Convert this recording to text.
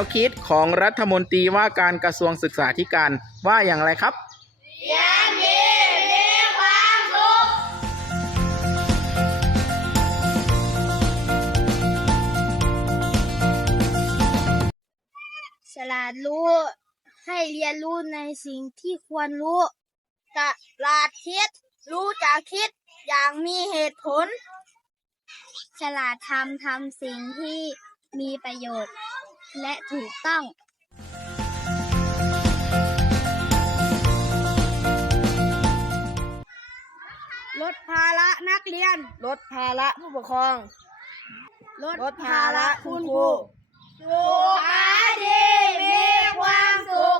วคิดของรัฐมนตรีว่าการกระทรวงศึกษาธิการว่าอย่างไรครับเรียนดีมีความสุขฉลาดรู้ให้เรียนรู้ในสิ่งที่ควรรู้ฉลาดคิดรู้จักคิดอย่างมีเหตุผลฉลาดทำสิ่งที่มีประโยชน์และถูกต้องลดภาระนักเรียนลดภาระผู้ปกครองลดภาระคุณครูสุขาดีมีความสุข